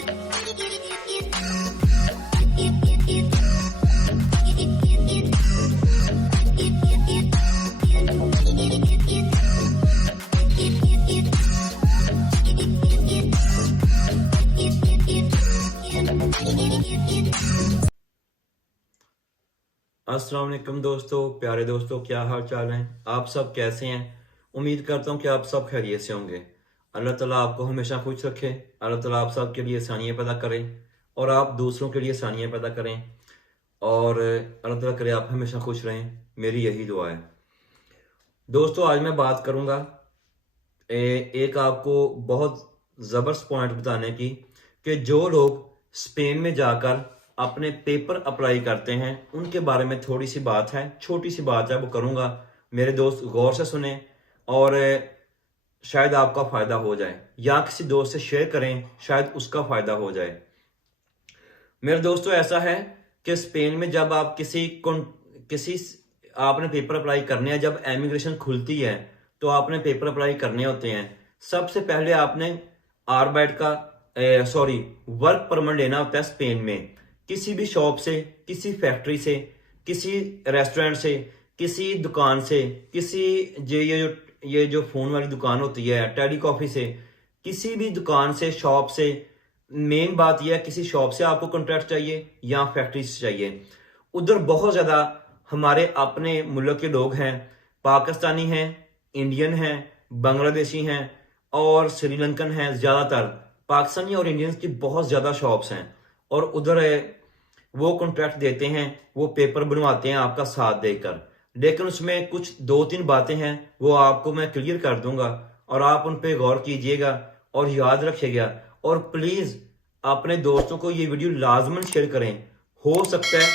अस्सलाम वालेकुम दोस्तों, प्यारे दोस्तों, क्या हाल चाल हैं? आप सब कैसे हैं? उम्मीद करता हूं कि आप सब खैरियत से होंगे। अल्लाह ताला आपको हमेशा खुश रखे। अल्लाह ताला आप सब के लिए आसानियाँ पैदा करें और आप दूसरों के लिए आसानियाँ पैदा करें और अल्लाह ताला करे आप हमेशा खुश रहें। मेरी यही दुआ है। दोस्तों, आज मैं बात करूँगा एक आपको बहुत ज़बरदस्त पॉइंट बताने की कि जो लोग स्पेन में जाकर अपने पेपर अप्लाई करते हैं उनके बारे में थोड़ी सी बात है, छोटी सी बात है, वो करूँगा। मेरे दोस्त गौर से सुने और शायद आपका फ़ायदा हो जाए या किसी दोस्त से शेयर करें, शायद उसका फ़ायदा हो जाए। मेरे दोस्तों, ऐसा है कि स्पेन में जब आप किसी आपने पेपर अप्लाई करने हैं, जब एमिग्रेशन खुलती है तो आपने पेपर अप्लाई करने होते हैं। सबसे पहले आपने आरबाइट का वर्क परमिट लेना होता है स्पेन में। किसी भी शॉप से, किसी फैक्ट्री से, किसी रेस्टोरेंट से, किसी दुकान से, किसी ये जो फ़ोन वाली दुकान होती है, टेली कॉफ़ी से, किसी भी दुकान से, शॉप से। मेन बात यह है, किसी शॉप से आपको कॉन्ट्रैक्ट चाहिए या फैक्ट्री से चाहिए। उधर बहुत ज़्यादा हमारे अपने मुल्क के लोग हैं, पाकिस्तानी हैं, इंडियन हैं, बांग्लादेशी हैं और श्रीलंकन हैं। ज़्यादातर पाकिस्तानी और इंडियंस की बहुत ज़्यादा शॉप्स हैं और उधर वो कॉन्ट्रैक्ट देते हैं, वो पेपर बनवाते हैं आपका साथ देकर। लेकिन उसमें कुछ 2-3 बातें हैं, वो आपको मैं क्लियर कर दूंगा और आप उन पे गौर कीजिएगा और याद रखिएगा। और प्लीज़ अपने दोस्तों को ये वीडियो लाजमन शेयर करें। हो सकता है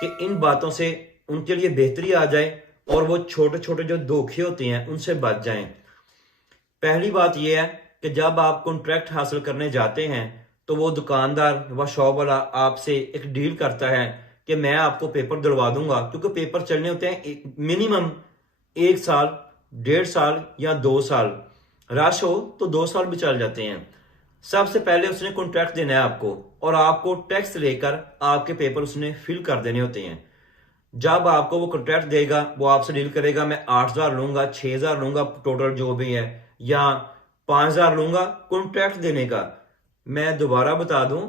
कि इन बातों से उनके लिए बेहतरी आ जाए और वो छोटे छोटे जो धोखे होते हैं उनसे बच जाएं। पहली बात यह है कि जब आप कॉन्ट्रैक्ट हासिल करने जाते हैं तो वो दुकानदार व शॉप वाला आपसे एक डील करता है कि मैं आपको पेपर दिलवा दूंगा, क्योंकि पेपर चलने होते हैं मिनिमम 1 साल, 1.5 साल या 2 साल। रश हो तो 2 साल भी चल जाते हैं। सबसे पहले उसने कॉन्ट्रैक्ट देना है आपको और आपको टैक्स लेकर आपके पेपर उसने फिल कर देने होते हैं। जब आपको वो कॉन्ट्रैक्ट देगा, वो आपसे डील करेगा, मैं 8,000 लूंगा, 6,000 लूंगा, टोटल जो भी है, या 5,000 लूंगा कॉन्ट्रैक्ट देने का। मैं दोबारा बता दूं,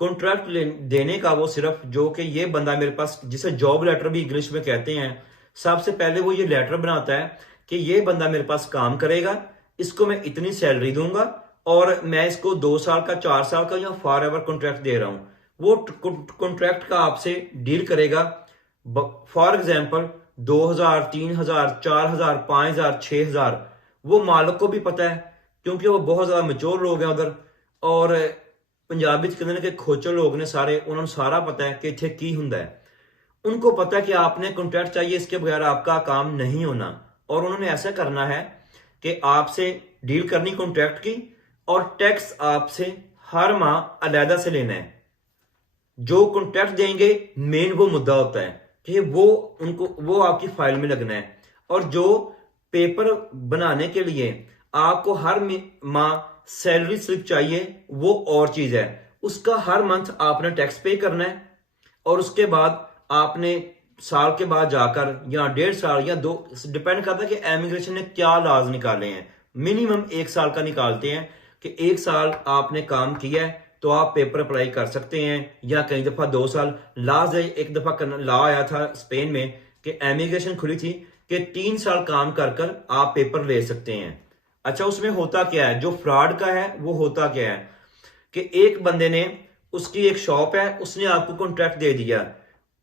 कॉन्ट्रैक्ट देने का वो सिर्फ जो कि ये बंदा मेरे पास, जिसे जॉब लेटर भी इंग्लिश में कहते हैं, सबसे पहले वो ये लेटर बनाता है कि ये बंदा मेरे पास काम करेगा, इसको मैं इतनी सैलरी दूंगा और मैं इसको 2 साल का, 4 साल का या फॉर एवर कॉन्ट्रैक्ट दे रहा हूं। वो कॉन्ट्रैक्ट का आपसे डील करेगा। For example 2,000, 3,000, 4,000, 5,000, 6,000। वो मालिक को भी पता है क्योंकि वो बहुत ज्यादा मेच्योर लोग हैं उधर। और पंजाबी कहते के खोचर लोग ने सारे, उन्होंने सारा पता है कि इतने की हुंदा है। उनको पता है कि आपने कॉन्ट्रैक्ट चाहिए, इसके बगैर आपका काम नहीं होना। और उन्होंने ऐसा करना है कि आपसे डील करनी कॉन्ट्रैक्ट की और टैक्स आपसे हर माह अलहदा से लेना है। जो कॉन्ट्रैक्ट देंगे मेन वो मुद्दा होता है कि वो आपकी फाइल में लगना है। और जो पेपर बनाने के लिए आपको हर माह सैलरी स्लिप चाहिए, वो और चीज है। उसका हर मंथ आपने टैक्स पे करना है और उसके बाद आपने साल के बाद जाकर या 1.5 साल या 2, डिपेंड करता है कि एमिग्रेशन ने क्या लाज निकाले हैं। मिनिमम 1 साल का निकालते हैं कि 1 साल आपने काम किया है तो आप पेपर अप्लाई कर सकते हैं, या कई दफा 2 साल। लास्ट एक दफा लॉ आया था स्पेन में कि एमिग्रेशन खुली थी कि 3 साल काम कर आप पेपर ले सकते हैं। अच्छा, उसमें होता क्या है, जो फ्रॉड का है वो होता क्या है कि एक बंदे ने, उसकी एक शॉप है, उसने आपको कॉन्ट्रैक्ट दे दिया।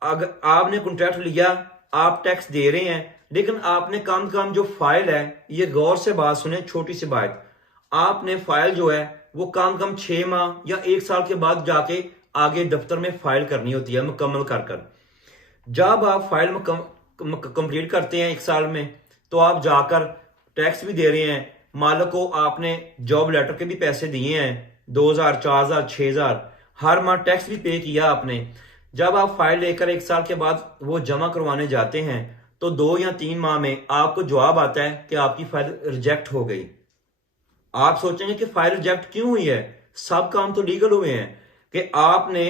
अगर आपने कॉन्ट्रैक्ट लिया, आप टैक्स दे रहे हैं, लेकिन आपने काम जो फाइल है, ये गौर से बात सुने, छोटी सी बात, आपने फाइल जो है वो काम 6 माह या 1 साल के बाद जाके आगे दफ्तर में फाइल करनी होती है मुकम्मल कर। जब आप फाइल कंप्लीट करते हैं 1 साल में, तो आप जाकर टैक्स भी दे रहे हैं, मालिक को आपने जॉब लेटर के भी पैसे दिए हैं, 2,000, 4,000, 6,000, हर माह टैक्स भी पे किया आपने। जब आप फाइल लेकर 1 साल के बाद वो जमा करवाने जाते हैं तो 2 या 3 माह में आपको जवाब आता है कि आपकी फाइल रिजेक्ट हो गई। आप सोचेंगे कि फाइल रिजेक्ट क्यों हुई है, सब काम तो लीगल हुए हैं कि आपने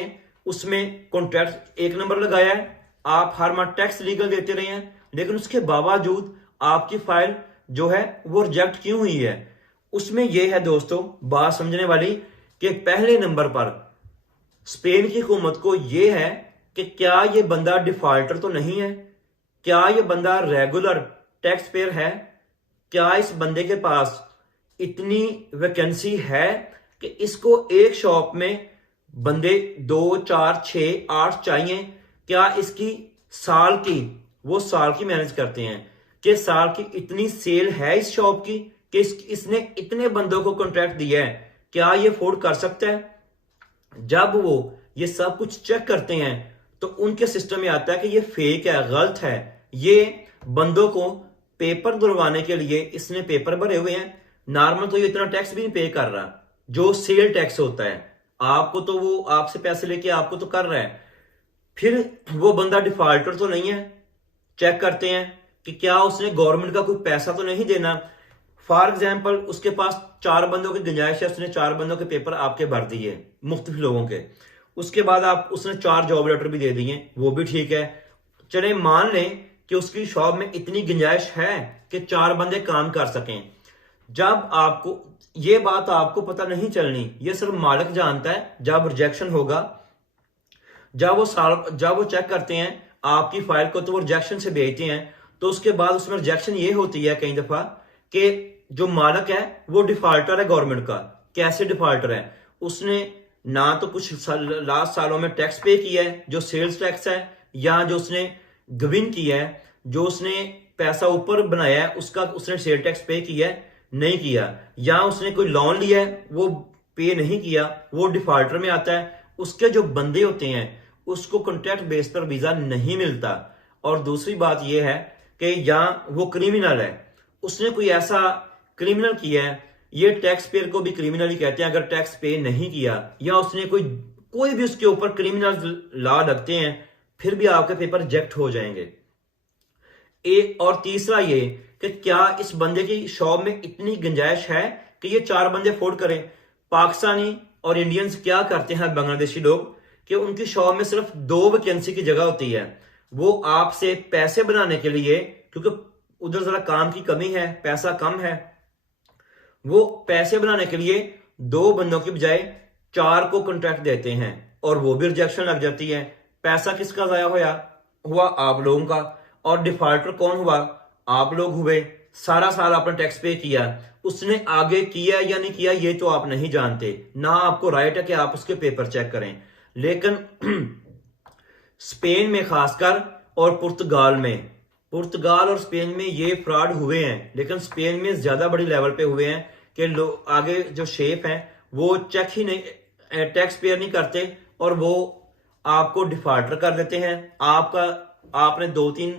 उसमें कॉन्ट्रैक्ट 1 नंबर लगाया है, आप हर माह टैक्स लीगल देते रहे हैं, लेकिन उसके बावजूद आपकी फाइल जो है वो रिजेक्ट क्यों हुई है? उसमें यह है दोस्तों बात समझने वाली कि पहले नंबर पर स्पेन की हुकूमत को यह है कि क्या ये बंदा डिफॉल्टर तो नहीं है, क्या ये बंदा रेगुलर टैक्स पेयर है, क्या इस बंदे के पास इतनी वैकेंसी है कि इसको एक शॉप में बंदे 2 4 6 8 चाहिए, क्या इसकी साल की वो साल की मैनेज करते हैं कि साल की इतनी सेल है इस शॉप की कि इसने इतने बंदों को कॉन्ट्रैक्ट दिया है, क्या ये अफोर्ड कर सकता है? जब वो ये सब कुछ चेक करते हैं तो उनके सिस्टम में आता है कि ये फेक है, गलत है, ये बंदों को पेपर दिलवाने के लिए इसने पेपर भरे हुए हैं, नॉर्मल तो ये इतना टैक्स भी नहीं पे कर रहा जो सेल टैक्स होता है, आपको तो वो आपसे पैसे लेके आपको तो कर रहा है। फिर वो बंदा डिफॉल्टर तो नहीं है, चेक करते हैं कि क्या उसने गवर्नमेंट का कोई पैसा तो नहीं देना। फॉर एग्जाम्पल उसके पास 4 बंदों की गुंजाइश है, उसने 4 बंदों के पेपर आपके भर दिए मुख्तलिफ लोगों के, उसके बाद आप उसने 4 जॉब लेटर भी दे दिए, वो भी ठीक है। चले मान लें कि उसकी शॉप में इतनी गुंजाइश है कि 4 बंदे काम कर सकें, जब आपको ये बात आपको पता नहीं चलनी, ये सिर्फ मालिक जानता है। जब रिजेक्शन होगा, जब वो चेक करते हैं आपकी फाइल को तो वो रिजेक्शन से भेजते हैं, तो उसके बाद उसमें रिजेक्शन ये होती है कई दफा कि जो मालिक है वो डिफॉल्टर है गवर्नमेंट का। कैसे डिफॉल्टर है? उसने ना तो कुछ लास्ट सालों में टैक्स पे किया है जो सेल्स टैक्स है, या जो उसने गविन किया है, जो उसने पैसा ऊपर बनाया है उसका उसने सेल टैक्स पे किया है नहीं किया, या उसने कोई लोन लिया है वो पे नहीं किया, वो डिफॉल्टर में आता है। उसके जो बंदे होते हैं उसको कॉन्ट्रैक्ट बेस पर वीजा नहीं मिलता। और दूसरी बात यह है कि या वो क्रिमिनल है, उसने कोई ऐसा क्रिमिनल किया है, ये टैक्स पेयर को भी क्रिमिनल ही कहते हैं अगर टैक्स पे नहीं किया, या उसने कोई भी उसके ऊपर क्रिमिनल लॉ लगते हैं, फिर भी आपके पेपर रिजेक्ट हो जाएंगे। एक और तीसरा ये कि क्या इस बंदे की शॉप में इतनी गुंजाइश है कि ये 4 बंदे अफोर्ड करें। पाकिस्तानी और इंडियंस क्या करते हैं, बांग्लादेशी लोग, कि उनकी शॉप में सिर्फ 2 वैकेंसी की जगह होती है, वो आपसे पैसे बनाने के लिए, क्योंकि उधर जरा काम की कमी है, पैसा कम है, वो पैसे बनाने के लिए 2 बंदों की बजाय 4 को कॉन्ट्रैक्ट देते हैं, और वो भी रिजेक्शन लग जाती है। पैसा किसका जाया हुआ? आप लोगों का। और डिफॉल्टर कौन हुआ? आप लोग हुए। सारा साल आपने टैक्स पे किया, उसने आगे किया या नहीं किया ये तो आप नहीं जानते, ना आपको राइट है कि आप उसके पेपर चेक करें। लेकिन स्पेन में खासकर और पुर्तगाल और स्पेन में ये फ्रॉड हुए हैं, लेकिन स्पेन में ज्यादा बड़ी लेवल पे हुए हैं कि लोग आगे जो शेफ हैं वो चेक ही नहीं, टैक्स पेयर नहीं करते, और वो आपको डिफॉल्टर कर देते हैं। आपने 2-3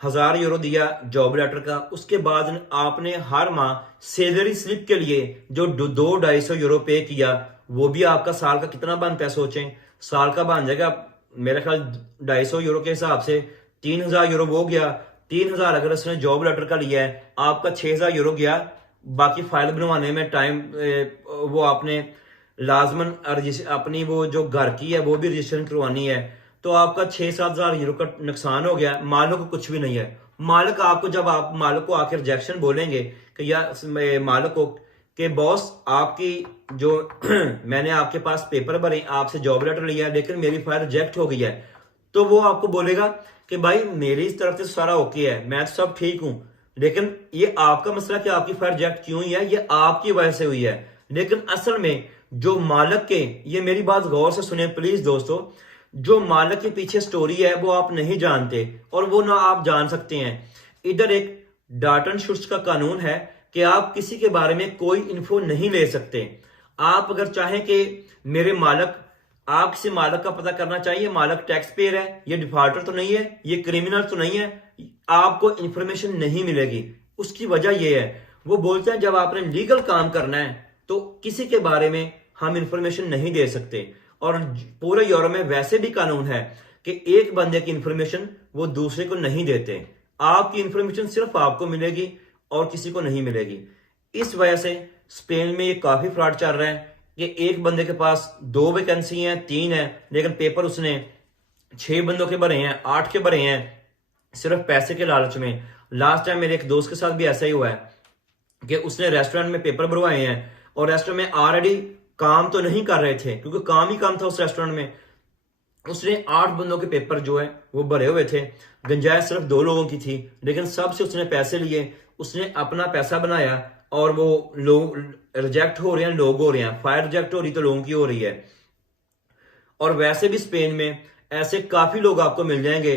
हजार यूरो दिया जॉब लेटर का, उसके बाद आपने हर माह सैलरी स्लिप के लिए जो 200-250 यूरो पे किया, वो भी आपका साल का कितना बनता है सोचें। साल का बन जाएगा मेरे ख्याल 250 यूरो के हिसाब से 3000 यूरो वो गया। 3000 अगर उसने जॉब लेटर का लिया है, आपका 6000 यूरो गया। बाकी फाइल बनवाने में टाइम, वो आपने लाजमन अपनी वो जो घर की है वो भी रजिस्ट्रेशन करवानी है, तो आपका 6-7 हजार यूरो का नुकसान हो गया। मालिक को कुछ भी नहीं है। मालिक आपको, जब आप मालिक को आकर रिजेक्शन बोलेंगे कि यार मालिक को कि बॉस आपकी जो मैंने आपके पास पेपर भरे, आपसे जॉब लेटर लिया, लेकिन मेरी फाइल रिजेक्ट हो गई है, तो वो आपको बोलेगा कि भाई मेरी इस तरफ से सारा ओके है, मैं तो सब ठीक हूं, लेकिन ये आपका मसला कि आपकी फाइल रिजेक्ट क्यों हुई है, ये आपकी वजह से हुई है। लेकिन असल में जो मालिक के, ये मेरी बात गौर से सुने प्लीज दोस्तों, जो मालिक के पीछे स्टोरी है वो आप नहीं जानते, और वो ना आप जान सकते हैं। इधर एक डाटनशुट्स का कानून है कि आप किसी के बारे में कोई इन्फो नहीं ले सकते। आप अगर चाहें कि मेरे मालिक, आप किसी मालिक का पता करना चाहिए, मालिक टैक्स पेयर है, ये डिफॉल्टर तो नहीं है, ये क्रिमिनल तो नहीं है, आपको इंफॉर्मेशन नहीं मिलेगी। उसकी वजह यह है, वो बोलते हैं जब आपने लीगल काम करना है तो किसी के बारे में हम इंफॉर्मेशन नहीं दे सकते। और पूरे यूरोप में वैसे भी कानून है कि एक बंदे की इंफॉर्मेशन वो दूसरे को नहीं देते। आपकी इंफॉर्मेशन सिर्फ आपको मिलेगी और किसी को नहीं मिलेगी। इस वजह से स्पेन में ये काफी फ्रॉड चल रहा है। कि एक बंदे के पास 2 वैकेंसी हैं, 3 है, लेकिन पेपर उसने 6 बंदों के भरे हैं, 8 के भरे हैं, सिर्फ पैसे के लालच में। लास्ट टाइम मेरे एक दोस्त के साथ भी ऐसा ही हुआ है कि उसने रेस्टोरेंट में पेपर भरवाए हैं और रेस्टोरेंट में ऑलरेडी काम तो नहीं कर रहे थे क्योंकि काम ही काम था उस रेस्टोरेंट में। उसने 8 बंदों के पेपर जो है वो भरे हुए थे, गुंजाइश सिर्फ 2 लोगों की थी, लेकिन सबसे उसने पैसे लिए, उसने अपना पैसा बनाया और वो लोग रिजेक्ट हो रहे हैं, लोग हो रहे हैं, फायर रिजेक्ट हो रही तो लोगों की हो रही है। और वैसे भी स्पेन में ऐसे काफी लोग आपको मिल जाएंगे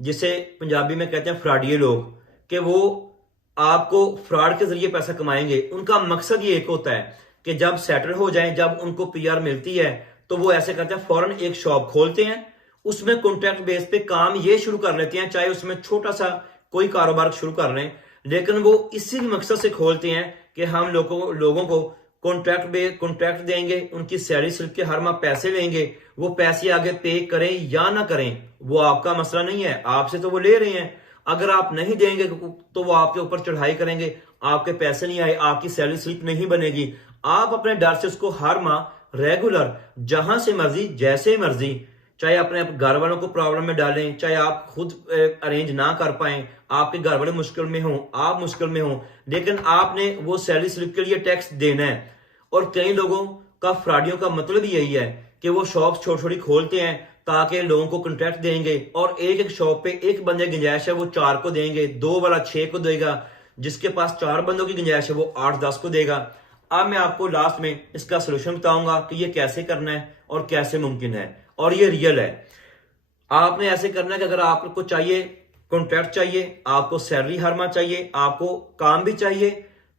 जिसे पंजाबी में कहते हैं फ्रॉडिये लोग, कि वो आपको फ्रॉड के जरिए पैसा कमाएंगे। उनका मकसद ये एक होता है कि जब सेटल हो जाएं, जब उनको पीआर मिलती है तो वो ऐसे करते हैं, फौरन एक शॉप खोलते हैं, उसमें कॉन्ट्रैक्ट बेस पे काम ये शुरू कर लेते हैं, चाहे उसमें छोटा सा कोई कारोबार शुरू कर लें, लेकिन वो इसी मकसद से खोलते हैं कि हम लोगों को कॉन्ट्रैक्ट देंगे, उनकी सैलरी स्लिप के हर माह पैसे लेंगे, वो पैसे आगे पे करें या ना करें वो आपका मसला नहीं है, आपसे तो वो ले रहे हैं। अगर आप नहीं देंगे तो वो आपके ऊपर चढ़ाई करेंगे, आपके पैसे नहीं आए, आपकी सैलरी स्लिप नहीं बनेगी। आप अपने डर से उसको हर माह रेगुलर जहां से मर्जी जैसे मर्जी, चाहे अपने घर वालों को प्रॉब्लम में डालें, चाहे आप खुद अरेंज ना कर पाए, आपके घर वाले मुश्किल में हो, आप मुश्किल में हो, लेकिन आपने वो सैलरी स्लिप के लिए टैक्स देना है। और कई लोगों का, फ्रॉडियों का मतलब यही है कि वो शॉप छोटी छोटी खोलते हैं ताकि लोगों को कॉन्ट्रैक्ट देंगे और एक एक शॉप पे एक बंदे की गुंजाइश है वो 4 को देंगे, 2 वाला 6 को देगा, जिसके पास 4 बंदों की गुंजाइश है वो 8-10 को देगा। अब मैं आपको लास्ट में इसका सोल्यूशन बताऊंगा कि ये कैसे करना है और कैसे मुमकिन है, और ये रियल है। आपने ऐसे करना है कि अगर आपको चाहिए कॉन्ट्रैक्ट चाहिए, आपको सैलरी हर माह चाहिए, आपको काम भी चाहिए,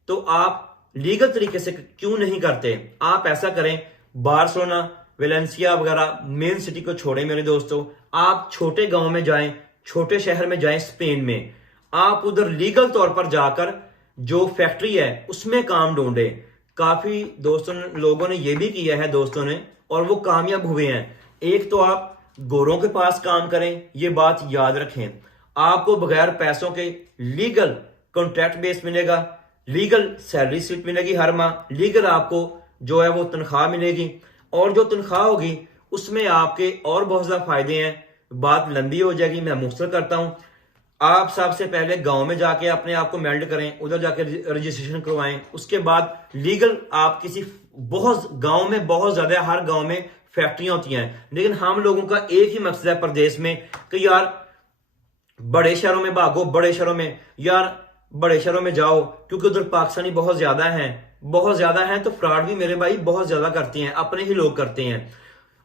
तो आप लीगल तरीके से क्यों नहीं करते? आप ऐसा करें, बार्सिलोना, वेलेंसिया वगैरह मेन सिटी को छोड़ें मेरे दोस्तों, आप छोटे गांव में जाएं, छोटे शहर में जाएं स्पेन में, आप उधर लीगल तौर पर जाकर जो फैक्ट्री है उसमें काम ढूंढे। काफी दोस्तों लोगों ने ये भी किया है दोस्तों ने, और वो कामयाब हुए हैं। एक तो आप गोरों के पास काम करें, ये बात याद रखें, आपको बगैर पैसों के लीगल कॉन्ट्रैक्ट बेस मिलेगा, लीगल सैलरी स्लिप मिलेगी हर माह, लीगल आपको जो है वो तनख्वाह मिलेगी, और जो तनख्वाह होगी उसमें आपके और बहुत ज्यादा फायदे हैं। बात लंबी हो जाएगी, मैं मुख्तसर करता हूं। आप सबसे पहले गांव में जाके अपने आप को मेल्ड करें, उधर जाके रजिस्ट्रेशन करवाएं, उसके बाद लीगल आप किसी बहुत गांव में बहुत ज्यादा, हर गांव में फैक्ट्रियां होती हैं, लेकिन हम लोगों का एक ही मकसद है प्रदेश में कि यार बड़े शहरों में भागो, बड़े शहरों में, यार बड़े शहरों में जाओ क्योंकि उधर पाकिस्तानी बहुत ज्यादा हैं, तो फ्रॉड भी मेरे भाई बहुत ज्यादा करते हैं, अपने ही लोग करते हैं।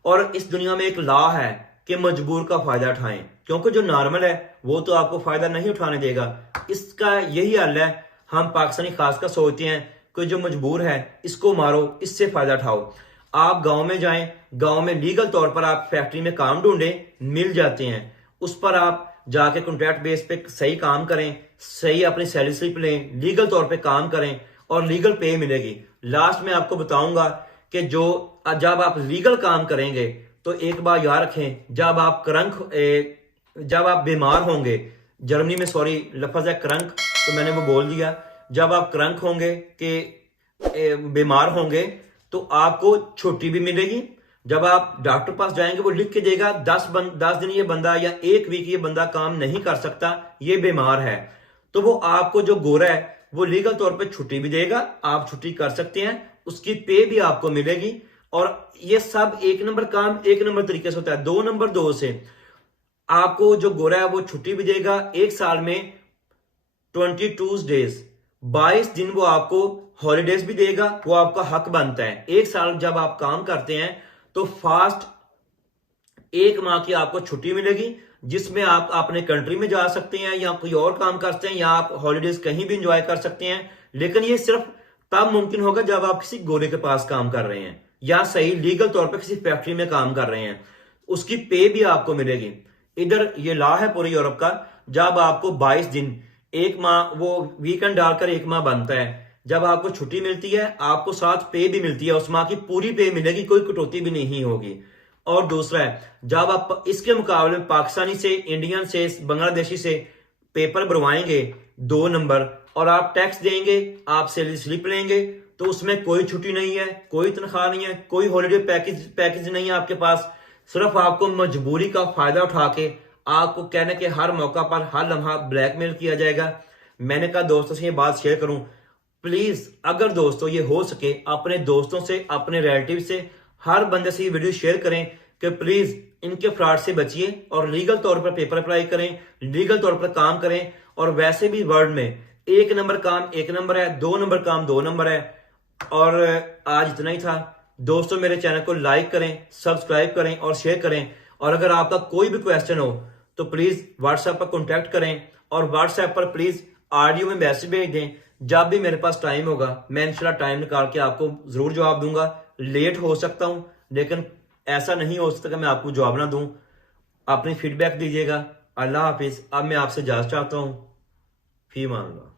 और इस दुनिया में एक लॉ है कि मजबूर का फायदा उठाएं, क्योंकि जो नॉर्मल है वो तो आपको फायदा नहीं उठाने देगा। इसका यही हल है, हम पाकिस्तानी खासकर सोचते हैं कि जो मजबूर है इसको मारो, इससे फायदा उठाओ। आप गांव में जाएं, गांव में लीगल तौर पर आप फैक्ट्री में काम ढूंढें, मिल जाते हैं, उस पर आप जाके कॉन्ट्रैक्ट बेस पे सही काम करें, सही अपनी सैलरी स्लिप लें, लीगल तौर पे काम करें और लीगल पे मिलेगी। लास्ट में आपको बताऊंगा कि जब आप लीगल काम करेंगे तो एक बार याद रखें, जब आप बीमार होंगे, जर्मनी में सॉरी लफ्ज है क्रंक, तो मैंने वो बोल दिया, जब आप क्रंक होंगे कि बीमार होंगे तो आपको छुट्टी भी मिलेगी। जब आप डॉक्टर पास जाएंगे वो लिख के देगा 10 दिन ये बंदा या 1 वीक ये बंदा काम नहीं कर सकता, ये बीमार है, तो वो आपको जो गोरा है वो लीगल तौर पे छुट्टी भी देगा, आप छुट्टी कर सकते हैं, उसकी पे भी आपको मिलेगी। और ये सब 1 नंबर काम 1 नंबर तरीके से होता है। 2 नंबर 2 से आपको जो गोरा है वो छुट्टी भी देगा, 1 साल में 22 डेज 22 दिन वो आपको हॉलीडेज भी देगा, वो आपका हक बनता है। 1 साल जब आप काम करते हैं तो फास्ट 1 माह की आपको छुट्टी मिलेगी, जिसमें आप अपने कंट्री में जा सकते हैं या कोई और काम कर सकते हैं या आप हॉलीडेज कहीं भी एंजॉय कर सकते हैं। लेकिन ये सिर्फ तब मुमकिन होगा जब आप किसी गोरे के पास काम कर रहे हैं या सही लीगल तौर पर किसी फैक्ट्री में काम कर रहे हैं, उसकी पे भी आपको मिलेगी। इधर ये लॉ है पूरी यूरोप का, जब आपको 22 दिन 1 माह, वो वीकेंड डालकर 1 माह बनता है, जब आपको छुट्टी मिलती है आपको साथ पे भी मिलती है, उस माह की पूरी पे मिलेगी, कोई कटौती भी नहीं होगी। और दूसरा है, जब आप इसके मुकाबले पाकिस्तानी से, इंडियन से, बांग्लादेशी से पेपर भरवाएंगे 2 नंबर और आप टैक्स देंगे, आप सैलरी स्लिप लेंगे, तो उसमें कोई छुट्टी नहीं है, कोई तनख्वाह नहीं है, कोई हॉलीडे पैकेज नहीं है आपके पास। सिर्फ आपको मजबूरी का फायदा उठा के आपको कहने के हर मौका पर हर लम्हा ब्लैकमेल किया जाएगा। मैंने कहा दोस्तों से ये बात शेयर करूं, प्लीज अगर दोस्तों ये हो सके अपने दोस्तों से, अपने रिलेटिव से, हर बंदे से ये वीडियो शेयर करें कि प्लीज इनके फ्रॉड से बचिए और लीगल तौर पर पेपर अप्लाई करें, लीगल तौर पर काम करें। और वैसे भी वर्ल्ड में 1 नंबर काम 1 नंबर है, 2 नंबर काम 2 नंबर है। और आज इतना ही था दोस्तों। मेरे चैनल को लाइक करें, सब्सक्राइब करें और शेयर करें। और अगर आपका कोई भी क्वेश्चन हो तो प्लीज व्हाट्सएप पर कॉन्टैक्ट करें और व्हाट्सएप पर प्लीज ऑडियो में मैसेज भेज दें। जब भी मेरे पास टाइम होगा मैं इंशाल्लाह टाइम निकाल के आपको जरूर जवाब दूंगा। लेट हो सकता हूं लेकिन ऐसा नहीं हो सकता कि मैं आपको जवाब ना दूं। अपनी फीडबैक दीजिएगा। अल्लाह हाफिज। अब मैं आपसे इजाजत चाहता हूं। फी मान लो।